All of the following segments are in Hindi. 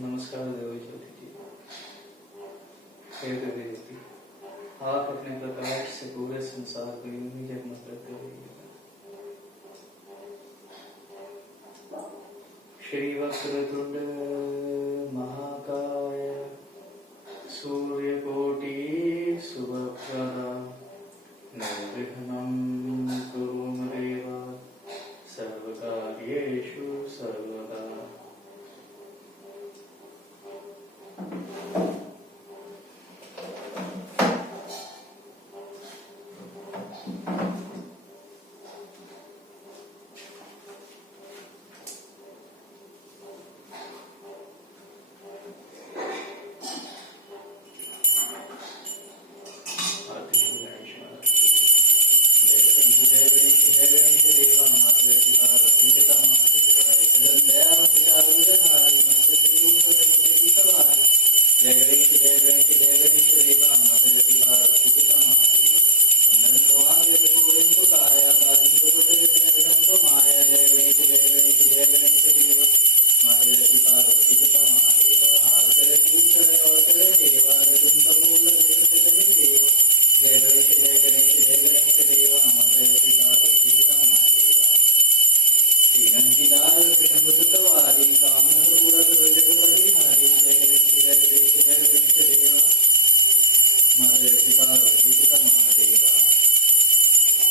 नमस्कार देवी ज्योति जी। हे देवी ज्योति, आप अपने प्रकाश से पूरे संसार को यूं ही जगमग करते रहिएगा। श्री वक्रतुंड महाकाय सूर्यकोटि सुवक्रता निर्विघ्नं कुरु मे देव सर्वकार्येषु सर्वदा।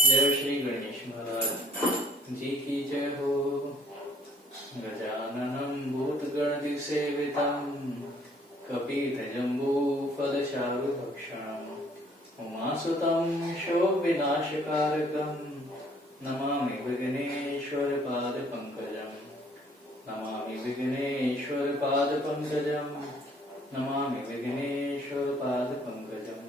जय श्री गणेश महाराज जी की जय हो। गजाननं भूतगणसेवितं कपिध्वजम्बूफलचारुभक्षणम् उमासुतं शोकविनाशकारकं नमामि विघ्नेश्वरपादपङ्कजं। नमामि विघ्नेश्वरपादपङ्कजं। नमामि विघ्नेश्वरपादपङ्कजम्।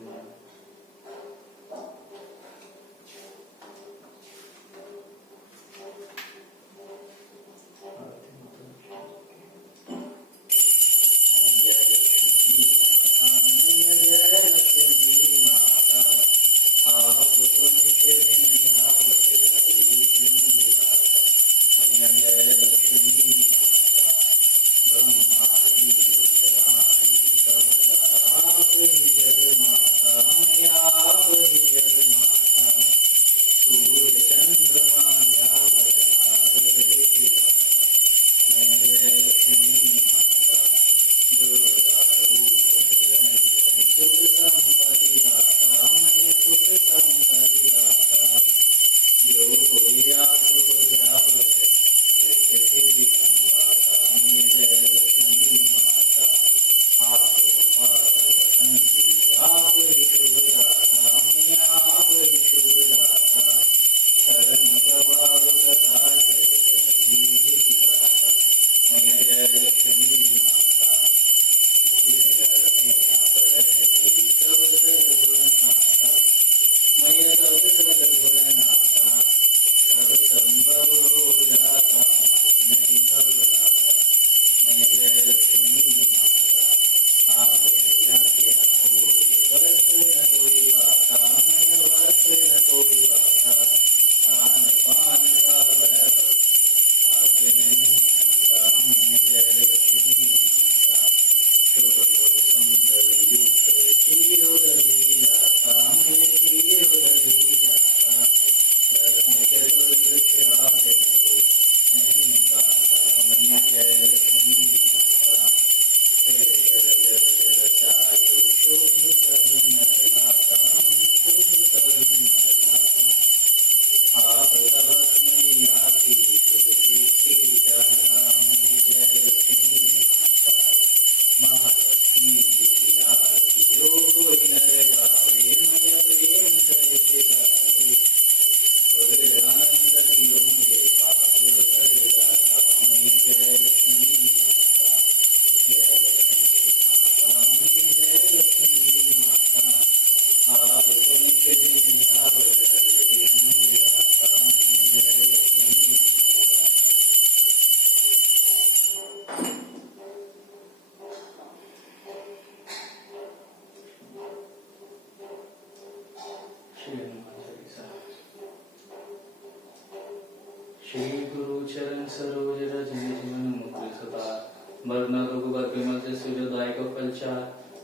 श्री गुरु चरण सरोज रज निज मन मुकुर सुधार। वरना रघुवर विमल जसु जो दायक फलचार।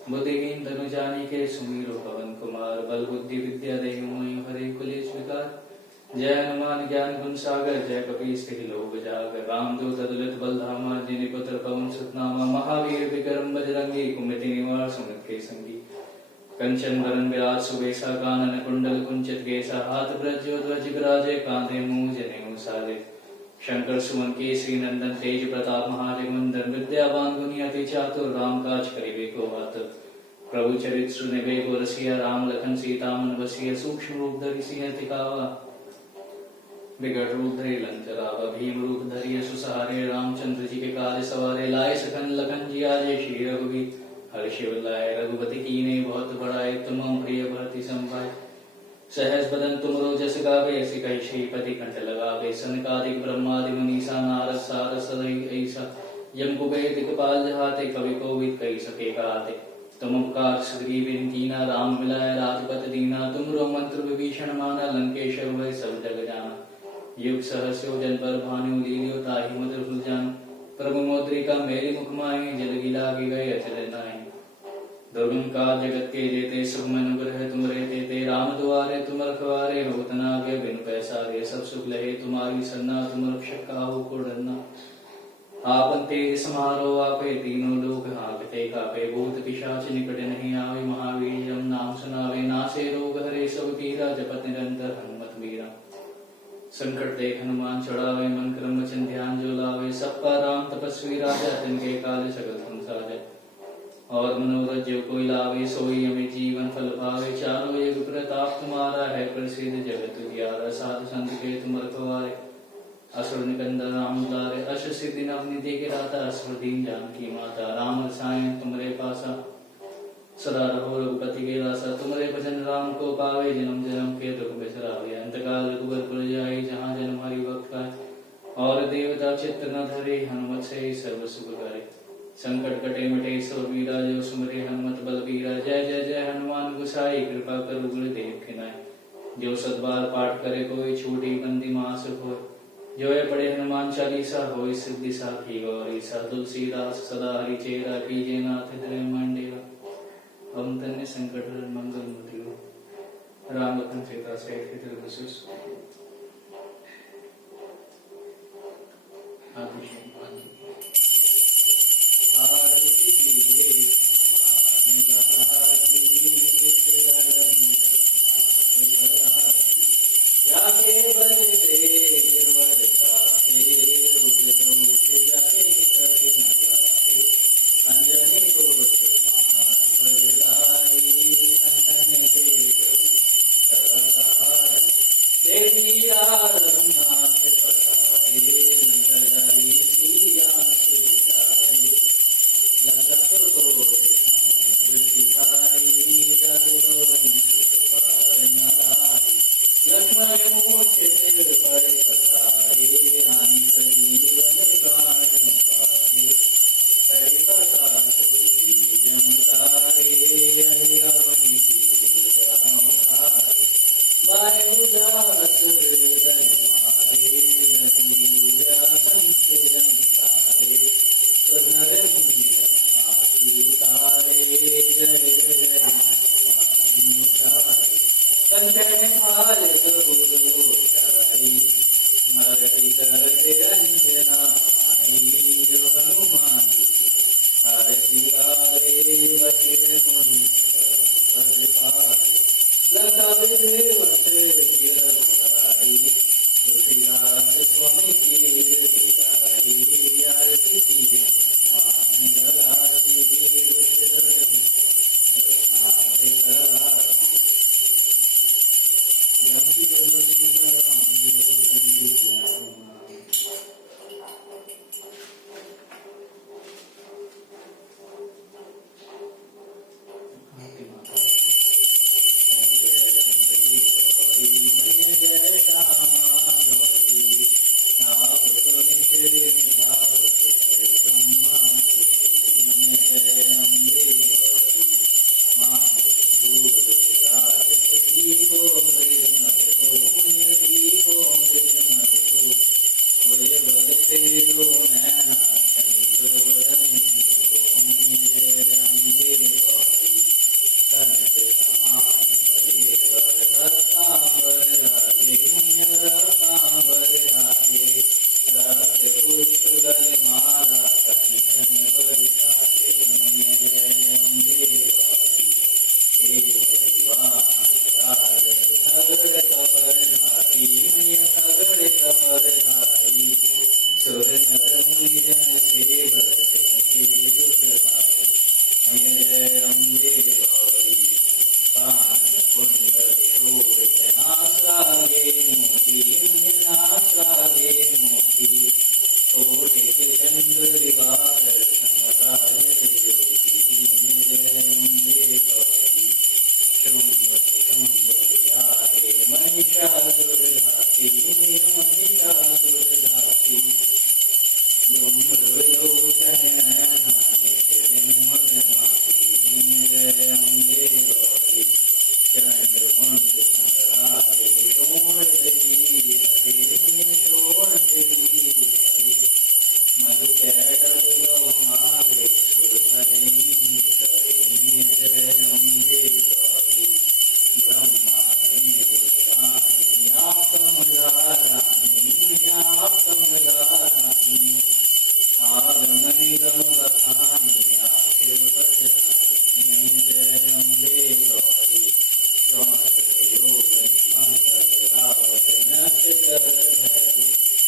बुद्धिहीन तनु जानिके सुमिरो पवन कुमार। बल बुद्धि विद्या देहु मोहि हरे कुलेश विकार। जय हनुमान ज्ञान गुण सागर। जय कपीस तिहुँ लोक उजागर। रामदूत अतुलित बल धामा। जिनि पुत्र पवन सुत नामा। महावीर विक्रम बजरंगी। कुमति निवार सुमति के संगी। कंचन वरन विराज सुबेसा। कानन कुंडल कुंचित केसा। हाथ ब्रज ध्वज विराजे। कांधे मूंज जनेऊ साजे। शंकर सुमन केसरी नंदन। तेज प्रताप महाजगवंदन। विद्यावान गुणी अति चातुर। राम काज करिबे को आतुर। प्रभु चरित्र सुनिबे को रसिया। राम लखन सीता मन बसिया। सूक्ष्म रूप धरि सिंह दिखावा। विकट रूप धरि लंक जरावा। भीम रूप धरि असुर सहारे। रामचंद्र जी के काज सवारे। लाए सखन लखन जी आजे। श्री रघुवीर हर्षि लाए। रघुपति कीन्हे बहुत बड़ाई। तुम मम प्रिय भरति संभाय। सहस बदन तुमरो जस गावे। ऐसी कहि श्रीपति कंठ लगावे। सनकादिक ब्रह्मादि मुनीसा। नारद सारद सदहि ऐसा। यम कुबेर दिखपाल जहाते। कवि कोविद कहि सके गाते। तुम उपकार सुग्रीव कीना। राम मिलाय राजपत दीना। तुमरो मंत्र विभीषण माना। लंकेश्वर भय सब जग जाना। युग सहस्र जन पर भानु। लील्यो ताहि मधुर फल जानु। प्रभु मौद्रिका मेरी मुख माहि। जल गिला गए अचल नाहि। दुर्गम काज जगत के जेते। सुख अनुग्रह तुम रहते ते। राम दुआरे तुम रखवारे। होत न आज्ञा बिनु पैसारे। सब सुख लहे तुम्हारी सरना। तुम रक्षक काहू को डरना। आपन तेज समारो आपे। तीनों लोक हाँकते कापे। भूत पिशाच निकट नहीं आवे। महावीर जब नाम सुनावे। नासे रोग हरे सब पीरा। जपत निरंतर हनुमत वीरा। संकट देख हनुमान छुड़ावे। मन क्रम वचन ध्यान जो लावे। सब पर राम तपस्वी राजा। तिनके काज सकल तुम साजा। और मनोरथ जो कोई लावे। सोई अमित जीवन फल पावे। चारों युग प्रताप तुम्हारा है। प्रसिद्ध जगत उजियारा। साधु संत के तुम रखवारे। असुर निकंदन राम दुलारे। अष्ट सिद्धि नवनिधि के दाता। असुर दीन जानकी माता। राम रसायन तुमरे पासा। सदा रहो रघुपति के दासा। तुमरे भजन राम को पावे। जन्म जन्म के दुख बिसरावे। अंतकाल रघुबर पुर जाई। जहाँ जन्म हरि भक्त पाए। और देवता चित्त न धरे। हनुमत से सर्व सुख करे। संकट कटे मिटे सब वीरा। जो सुमरे हनुमत बल बीरा। जय जय जय हनुमान गोसाई। कृपा करो गुरुदेव की नाई। जो सतबार पाठ करे कोई। छूटी बंदी महासुख होय। जो है पढ़े हनुमान चालीसा। होय सिद्धि साखी गौरीसा। तुलसीदास सदा हरि चेरा। कीजे नाथ हृदय मन डेरा। हम तन्ने संकट हरण मंगल मूर्ति हो। राम लखन सीता सहित हित रघुसुस।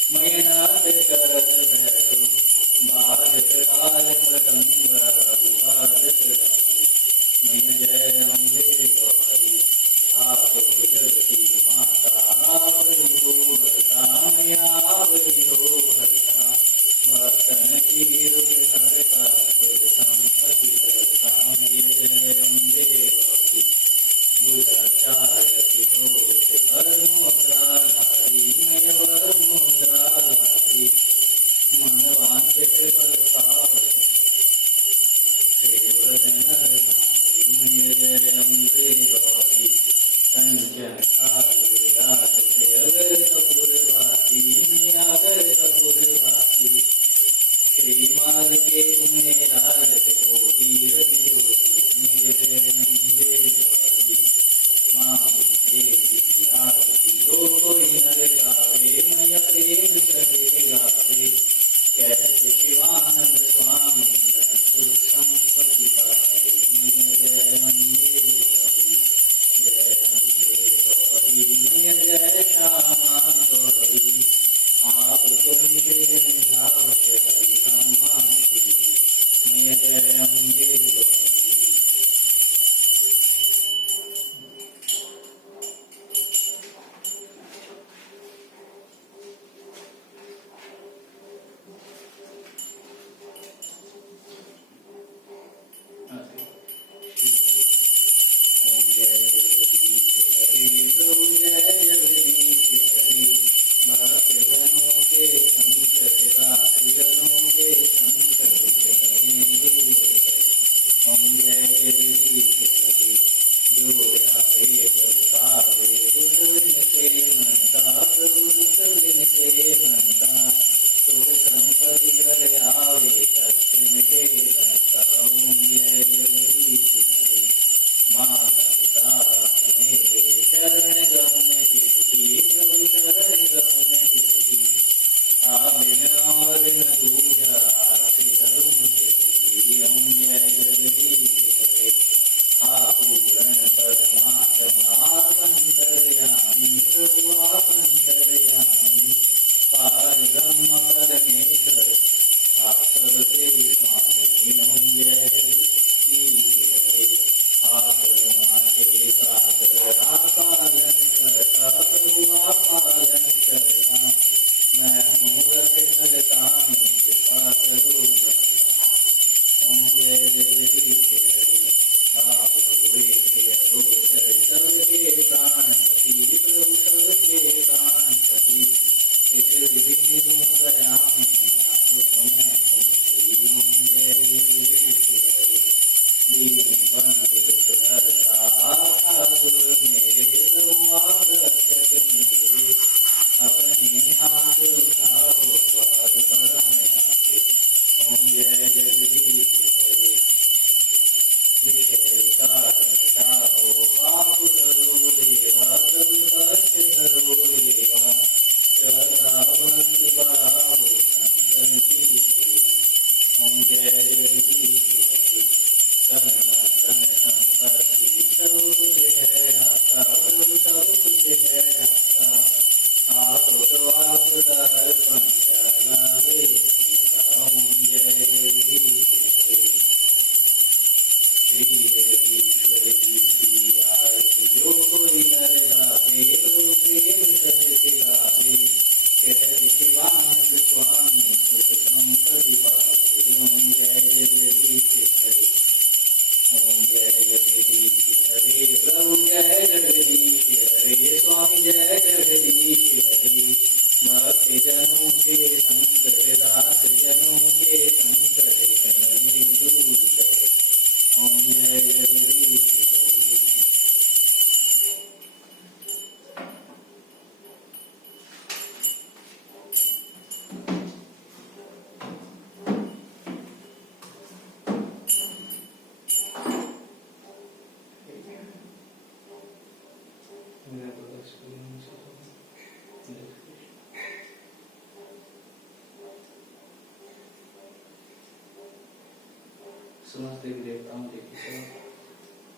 मयनाथ करत भैरो बाजत ताल मृदंग विवादत गारी। मय जय अम्बे गौरी आप हो जगती माता आप ही हो भरता मैया आप ही हो भरता। भक्तन की रुख हरता सुर संपत्ति करता। मय जय अम्बे गौरी बुधाचार्य शोभित वरमुद्राधारी मय वरमुद्राधारी। मनवांछित फल पावत सेवत नर नारी। मय जय अम्बे गौरी कंचन थाल विराजते अगर कपूर भाती मैया अगर कपूर भाती। कई माल के तुम्हें राजत कोटि रवि ज्योति। मय जय अम्बे गौरी माँ देवी आरती जो कोई नर गावे मय प्रेम सहित गावे। कहते शिवानंद स्वामी धन सुख संपत्ति पावे। मय जय अम्बे गौरी जय अम्बे गौरी मय जय श्यामा गौरी। आप तो निज दिन ध्यावत हरि ब्रह्मा श्री। मय जय अम्बे गौरी। ओम जय जगदीश हरे प्रभु जय जगदीश हरे। भक्त जनों के संकट दास जनों के संकट चलने दूर करे। ओम जय जगदीश हरे जो आवे सब पावे दुख बिन से मन का प्रभु दुख बिन से मन का। सुख संपत्ति घर आवे कष्ट मिटे तन का। ओम जय जगदीश हरे माता पिता मेरे शरण गम में किसकी प्रभु शरण गम में किसकी। आप बिन और न दूजा आस करुण किसकी। ओम जय जगदीश हरे पूरण परमात्मा अंतर्यामी प्रभु आप अंतर्यामी। पार ब्रह्म परमेश्वर आप सबके स्वामी। ओम जय जगदीश हरे आप करुणा के सागर आप पालन करता प्रभु आप पालन करता। मैं मूरत खलता में कृपा करो करता। ओम जय जगदीश हरे आप हुए रोचर सबके प्राणपति प्रभु सबके प्राणपति। इस विधि दूं गया मैं आप तुम्हें तुम श्री। ओम जय जगदीश हरे दीन बंधु हरता ठाकुर मेरे प्रभु आप रक्षक मेरे। अपने हाथ उठाओ द्वार पर मैं आके। ओम जय जगदीश हरे विषय विकार मिटाओ पाप हरो देवा प्रभु कष्ट हरो देवा। श्रद्धा भक्ति बढ़ाओ संतन की सेवा। ओम जय जगदीश हरे तन मन धन संपत्ति सब कुछ है आपका प्रभु सब कुछ है आपका। आप तो आप अर्पण चलावे मेरा। ओम जय जगदीश हरे श्री जगदीश्वर जी की आरती जो कोई नर गावे प्रभु प्रेम सहित गावे। कहते शिवानंद स्वामी सुख संपत्ति पावे। ओम जय जगदीश हरे ओम जय जगदीश हरे प्रभु जय जगदीश हरे स्वामी जय जगदीश हरे। भक्त जनों के संकट दास जनों के संकट हरने दूर करे। ओम जय जगदीश हरे समस्त देवताओं के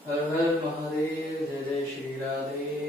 हर हर महादेव। जय जय श्री राधे